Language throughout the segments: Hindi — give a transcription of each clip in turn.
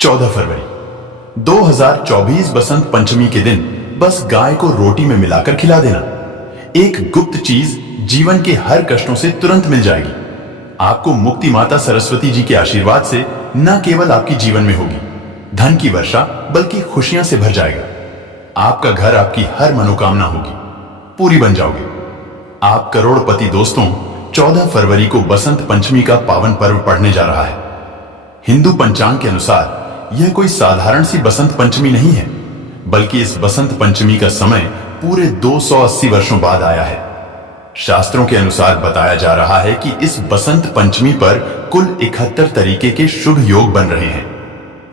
14 फरवरी 2024 बसंत पंचमी के दिन बस गाय को रोटी में मिलाकर खिला देना। एक गुप्त चीज जीवन के हर कष्टों से तुरंत मिल जाएगी। आपको मुक्ति माता सरस्वती जी के आशीर्वाद से न केवल आपकी जीवन में होगी धन की वर्षा, बल्कि खुशियां से भर जाएगा। आपका घर, आपकी हर मनोकामना होगी, पूरी बन जाओगे। आप करोड़पति। दोस्तों, 14 फरवरी को बसंत पंचमी का पावन पर्व पड़ने जा रहा है। हिंदू पंचांग के अनुसार यह कोई साधारण सी बसंत पंचमी नहीं है, बल्कि इस बसंत पंचमी का समय पूरे 280 वर्षों बाद आया है। शास्त्रों के अनुसार बताया जा रहा है कि इस बसंत पंचमी पर कुल 71 तरीके के शुभ योग बन रहे हैं,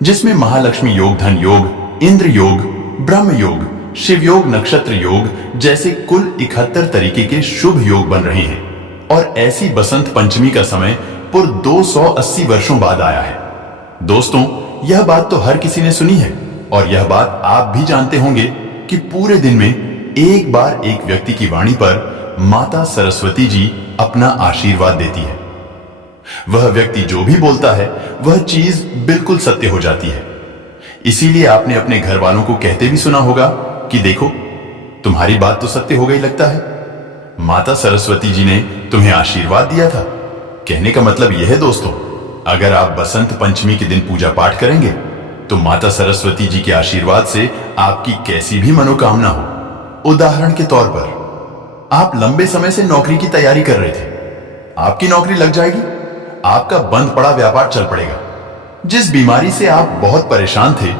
जिसमें महालक्ष्मी योग, धन योग, इंद्र योग, ब्रह्म योग, शिव योग, नक्षत्र योग जैसे कुल 71 तरीके के शुभ योग बन रहे हैं। और ऐसी बसंत पंचमी का समय पूरे 280 वर्षों बाद आया है। दोस्तों, यह बात तो हर किसी ने सुनी है, और यह बात आप भी जानते होंगे कि पूरे दिन में एक बार एक व्यक्ति की वाणी पर माता सरस्वती जी अपना आशीर्वाद देती है। वह व्यक्ति जो भी बोलता है वह चीज बिल्कुल सत्य हो जाती है। इसीलिए आपने अपने घर वालों को कहते भी सुना होगा कि देखो, तुम्हारी बात तो सत्य हो गई लगता है, माता सरस्वती जी ने तुम्हें आशीर्वाद दिया था। कहने का मतलब यह है दोस्तों, अगर आप बसंत पंचमी के दिन पूजा पाठ करेंगे तो माता सरस्वती जी के आशीर्वाद से आपकी कैसी भी मनोकामना हो। उदाहरण के तौर पर, आप लंबे समय से नौकरी की तैयारी कर रहे थे, आपकी नौकरी लग जाएगी, आपका बंद पड़ा व्यापार चल पड़ेगा। जिस बीमारी से आप बहुत परेशान थे,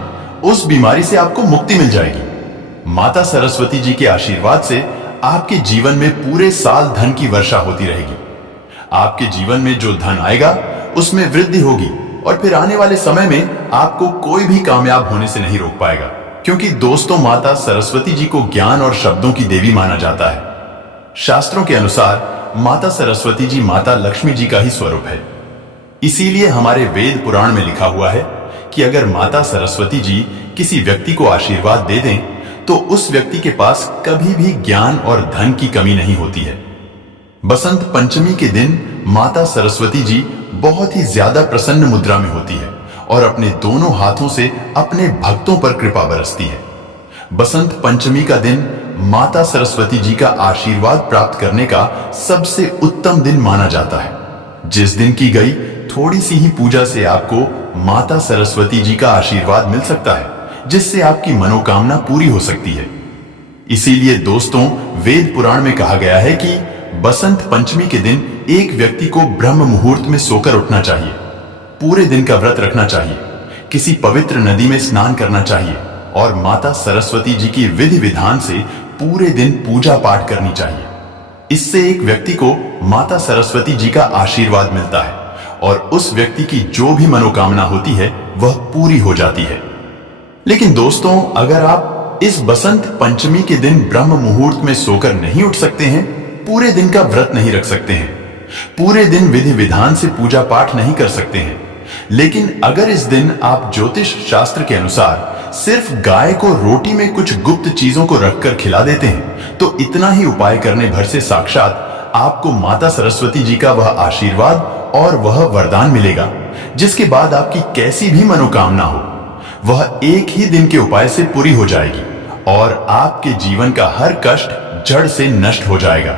उस बीमारी से आपको मुक्ति मिल जाएगी। माता सरस्वती जी के आशीर्वाद से आपके जीवन में पूरे साल धन की वर्षा होती रहेगी। आपके जीवन में जो धन आएगा उसमें वृद्धि होगी, और फिर आने वाले समय में आपको कोई भी कामयाब होने से नहीं रोक पाएगा। क्योंकि दोस्तों, माता सरस्वती जी को ज्ञान और शब्दों की देवी माना जाता है। शास्त्रों के अनुसार माता सरस्वती जी माता लक्ष्मी जी का ही स्वरूप है। इसीलिए हमारे वेद पुराण में लिखा हुआ है कि अगर माता सरस्वती जी किसी व्यक्ति को आशीर्वाद दे दें तो उस व्यक्ति के पास कभी भी ज्ञान और धन की कमी नहीं होती है। बसंत पंचमी के दिन माता सरस्वती जी बहुत ही ज्यादा प्रसन्न मुद्रा में होती है और अपने दोनों हाथों से अपने भक्तों पर कृपा बरसती है। बसंत पंचमी का दिन माता सरस्वती जी का आशीर्वाद प्राप्त करने का सबसे उत्तम दिन माना जाता है। जिस दिन की गई थोड़ी सी ही पूजा से आपको माता सरस्वती जी का आशीर्वाद मिल सकता है, जिससे आपकी मनोकामना पूरी हो सकती है। इसीलिए दोस्तों, वेद पुराण में कहा गया है कि बसंत पंचमी के दिन एक व्यक्ति को ब्रह्म मुहूर्त में सोकर उठना चाहिए, पूरे दिन का व्रत रखना चाहिए, किसी पवित्र नदी में स्नान करना चाहिए और माता सरस्वती जी की विधि विधान से पूरे दिन पूजा पाठ करनी चाहिए। इससे एक व्यक्ति को माता सरस्वती जी का आशीर्वाद मिलता है और उस व्यक्ति की जो भी मनोकामना होती है वह पूरी हो जाती है। लेकिन दोस्तों, अगर आप इस बसंत पंचमी के दिन ब्रह्म मुहूर्त में सोकर नहीं उठ सकते हैं, पूरे दिन का व्रत नहीं रख सकते हैं, पूरे दिन विधि विधान से पूजा पाठ नहीं कर सकते हैं, लेकिन अगर इस दिन आप ज्योतिष शास्त्र के अनुसार सिर्फ गाय को रोटी में कुछ गुप्त चीजों को रखकर खिला देते हैं, तो इतना ही उपाय करने भर से साक्षात आपको माता सरस्वती जी का वह आशीर्वाद और वह वरदान मिलेगा, जिसके बाद आपकी कैसी भी मनोकामना हो वह एक ही दिन के उपाय से पूरी हो जाएगी और आपके जीवन का हर कष्ट जड़ से नष्ट हो जाएगा।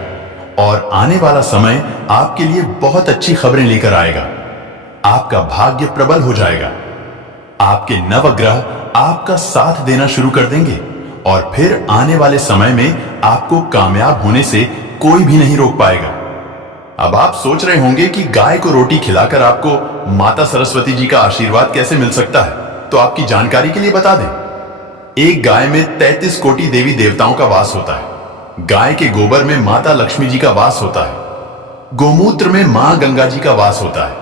और आने वाला समय आपके लिए बहुत अच्छी खबरें लेकर आएगा। आपका भाग्य प्रबल हो जाएगा, आपके नवग्रह आपका साथ देना शुरू कर देंगे और फिर आने वाले समय में आपको कामयाब होने से कोई भी नहीं रोक पाएगा। अब आप सोच रहे होंगे कि गाय को रोटी खिलाकर आपको माता सरस्वती जी का आशीर्वाद कैसे मिल सकता है, तो आपकी जानकारी के लिए बता दें, एक गाय में 33 कोटि देवी देवताओं का वास होता है। गाय के गोबर में माता लक्ष्मी जी का वास होता है, गोमूत्र में मां गंगा जी का वास होता है,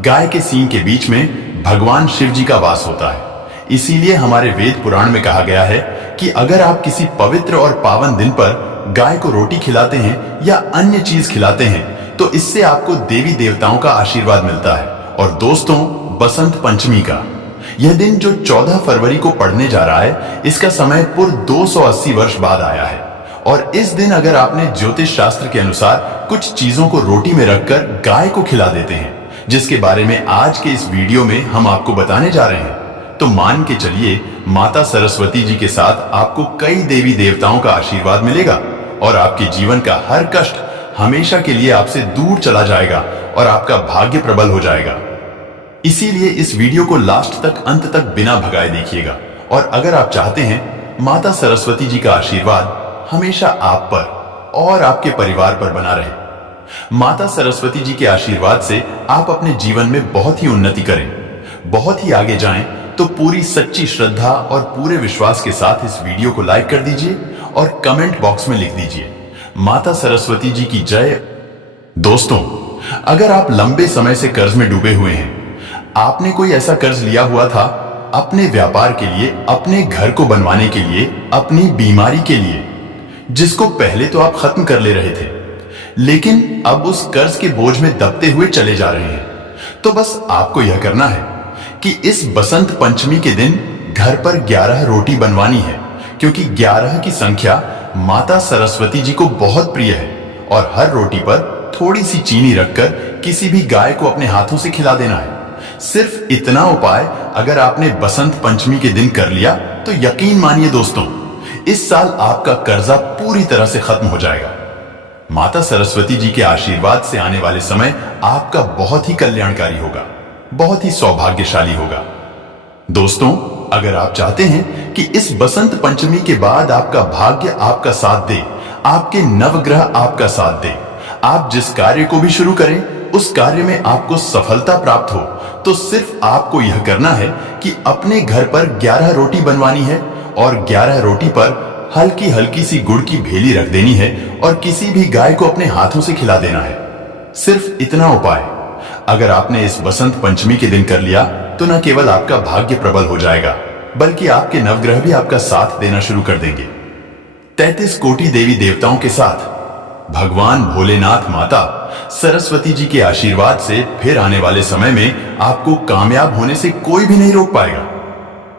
गाय के सींग के बीच में भगवान शिव जी का वास होता है। इसीलिए हमारे वेद पुराण में कहा गया है कि अगर आप किसी पवित्र और पावन दिन पर गाय को रोटी खिलाते हैं या अन्य चीज खिलाते हैं तो इससे आपको देवी देवताओं का आशीर्वाद मिलता है। और दोस्तों, बसंत पंचमी का यह दिन जो 14 फरवरी को पड़ने जा रहा है, इसका समय पूरे 280 वर्ष बाद आया है। और इस दिन अगर आपने ज्योतिष शास्त्र के अनुसार कुछ चीजों को रोटी में रखकर गाय को खिला देते हैं, जिसके बारे में आज के इस वीडियो में हम आपको बताने जा रहे हैं, तो मान के चलिए माता सरस्वती जी के साथ आपको कई देवी देवताओं का आशीर्वाद मिलेगा और आपके जीवन का हर कष्ट हमेशा के लिए आपसे दूर चला जाएगा और आपका भाग्य प्रबल हो जाएगा। इसीलिए इस वीडियो को लास्ट तक, अंत तक बिना भगाए देखिएगा। और अगर आप चाहते हैं माता सरस्वती जी का आशीर्वाद हमेशा आप पर और आपके परिवार पर बना रहे, माता सरस्वती जी के आशीर्वाद से आप अपने जीवन में बहुत ही उन्नति करें, बहुत ही आगे जाएं, तो पूरी सच्ची श्रद्धा और पूरे विश्वास के साथ इस वीडियो को लाइक कर दीजिए और कमेंट बॉक्स में लिख दीजिए माता सरस्वती जी की जय। दोस्तों, अगर आप लंबे समय से कर्ज में डूबे हुए हैं, आपने कोई ऐसा कर्ज लिया हुआ था अपने व्यापार के लिए, अपने घर को बनवाने के लिए, अपनी बीमारी के लिए, जिसको पहले तो आप खत्म कर ले रहे थे, लेकिन अब उस कर्ज के बोझ में दबते हुए चले जा रहे हैं, तो बस आपको यह करना है कि इस बसंत पंचमी के दिन घर पर 11 रोटी बनवानी है, क्योंकि 11 की संख्या माता सरस्वती जी को बहुत प्रिय है और हर रोटी पर थोड़ी सी चीनी रखकर किसी भी गाय को अपने हाथों से खिला देना है। सिर्फ इतना उपाय अगर आपने बसंत पंचमी के दिन कर लिया तो यकीन मानिए दोस्तों, इस साल आपका कर्जा पूरी तरह से खत्म हो जाएगा। माता सरस्वती जी के आशीर्वाद से आने वाले समय आपका बहुत ही कल्याणकारी होगा, बहुत ही सौभाग्यशाली होगा। दोस्तों, अगर आप चाहते हैं कि इस बसंत पंचमी के बाद आपका भाग्य आपका साथ दे, आपके नवग्रह आपका साथ दे, आप जिस कार्य को भी शुरू करें उस कार्य में आपको सफलता प्राप्त हो, तो सिर्फ आपको यह करना है कि अपने घर पर 11 रोटी बनवानी है और 11 रोटी पर हल्की हल्की सी गुड़ की भेली रख देनी है और किसी भी गाय को अपने हाथों से खिला देना है। सिर्फ इतना उपाय अगर आपने इस बसंत पंचमी के दिन कर लिया तो न केवल आपका भाग्य प्रबल हो जाएगा, बल्कि आपके नवग्रह भी आपका साथ देना शुरू कर देंगे। 33 कोटि देवी देवताओं के साथ भगवान भोलेनाथ माता सरस्वती जी के आशीर्वाद से फिर आने वाले समय में आपको कामयाब होने से कोई भी नहीं रोक पाएगा।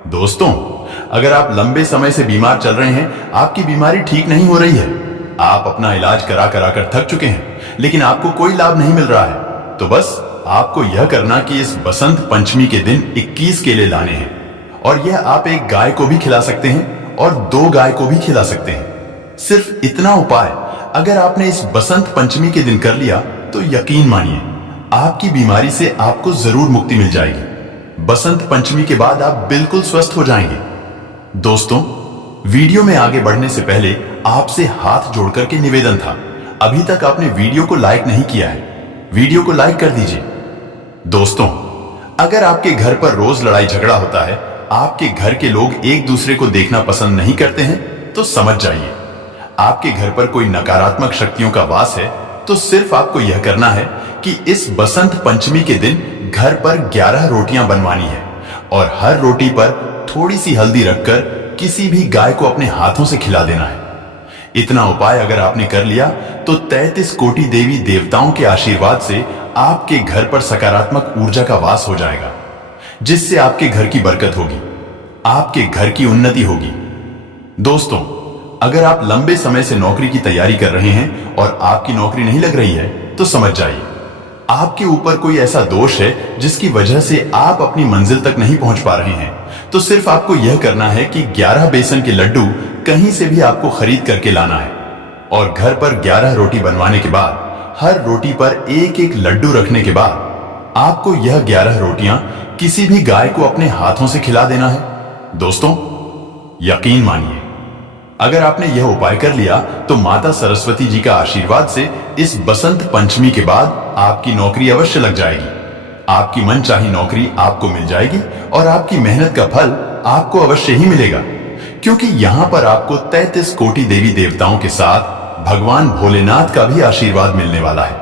दोस्तों, अगर आप लंबे समय से बीमार चल रहे हैं, आपकी बीमारी ठीक नहीं हो रही है, आप अपना इलाज करा करा कर थक चुके हैं, लेकिन आपको कोई लाभ नहीं मिल रहा है, तो बस आपको यह करना कि इस बसंत पंचमी के दिन 21 केले लाने हैं और यह आप एक गाय को भी खिला सकते हैं और 2 गाय को भी खिला सकते हैं। सिर्फ इतना उपाय अगर आपने इस बसंत पंचमी के दिन कर लिया तो यकीन मानिए आपकी बीमारी से आपको जरूर मुक्ति मिल जाएगी। बसंत पंचमी के बाद आप बिल्कुल स्वस्थ हो जाएंगे। दोस्तों, वीडियो में आगे बढ़ने से पहले आपसे हाथ जोड़कर के निवेदन था, अभी तक आपने वीडियो को लाइक नहीं किया है, वीडियो को लाइक कर दीजिए। दोस्तों, अगर आपके घर पर रोज लड़ाई झगड़ा होता है, आपके घर के लोग एक दूसरे को देखना पसंद नहीं करते हैं, तो समझ जाइए आपके घर पर कोई नकारात्मक शक्तियों का वास है। तो सिर्फ आपको यह करना है कि इस बसंत पंचमी के दिन घर पर 11 रोटियां बनवानी है और हर रोटी पर थोड़ी सी हल्दी रखकर किसी भी गाय को अपने हाथों से खिला देना है। इतना उपाय अगर आपने कर लिया तो 33 कोटि देवी देवताओं के आशीर्वाद से आपके घर पर सकारात्मक ऊर्जा का वास हो जाएगा, जिससे आपके घर की बरकत होगी, आपके घर की उन्नति होगी। दोस्तों, अगर आप लंबे समय से नौकरी की तैयारी कर रहे हैं और आपकी नौकरी नहीं लग रही है, तो समझ जाइए आपके ऊपर कोई ऐसा दोष है जिसकी वजह से आप अपनी मंजिल तक नहीं पहुंच पा रहे हैं। तो सिर्फ आपको यह करना है कि 11 बेसन के लड्डू कहीं से भी आपको खरीद करके लाना है और घर पर 11 रोटी बनवाने के बाद हर रोटी पर एक एक लड्डू रखने के बाद आपको यह 11 रोटियां किसी भी गाय को अपने हाथों से खिला देना है। दोस्तों, यकीन मानिए अगर आपने यह उपाय कर लिया तो माता सरस्वती जी का आशीर्वाद से इस बसंत पंचमी के बाद आपकी नौकरी अवश्य लग जाएगी, आपकी मनचाही नौकरी आपको मिल जाएगी और आपकी मेहनत का फल आपको अवश्य ही मिलेगा, क्योंकि यहां पर आपको 33 कोटि देवी देवताओं के साथ भगवान भोलेनाथ का भी आशीर्वाद मिलने वाला है।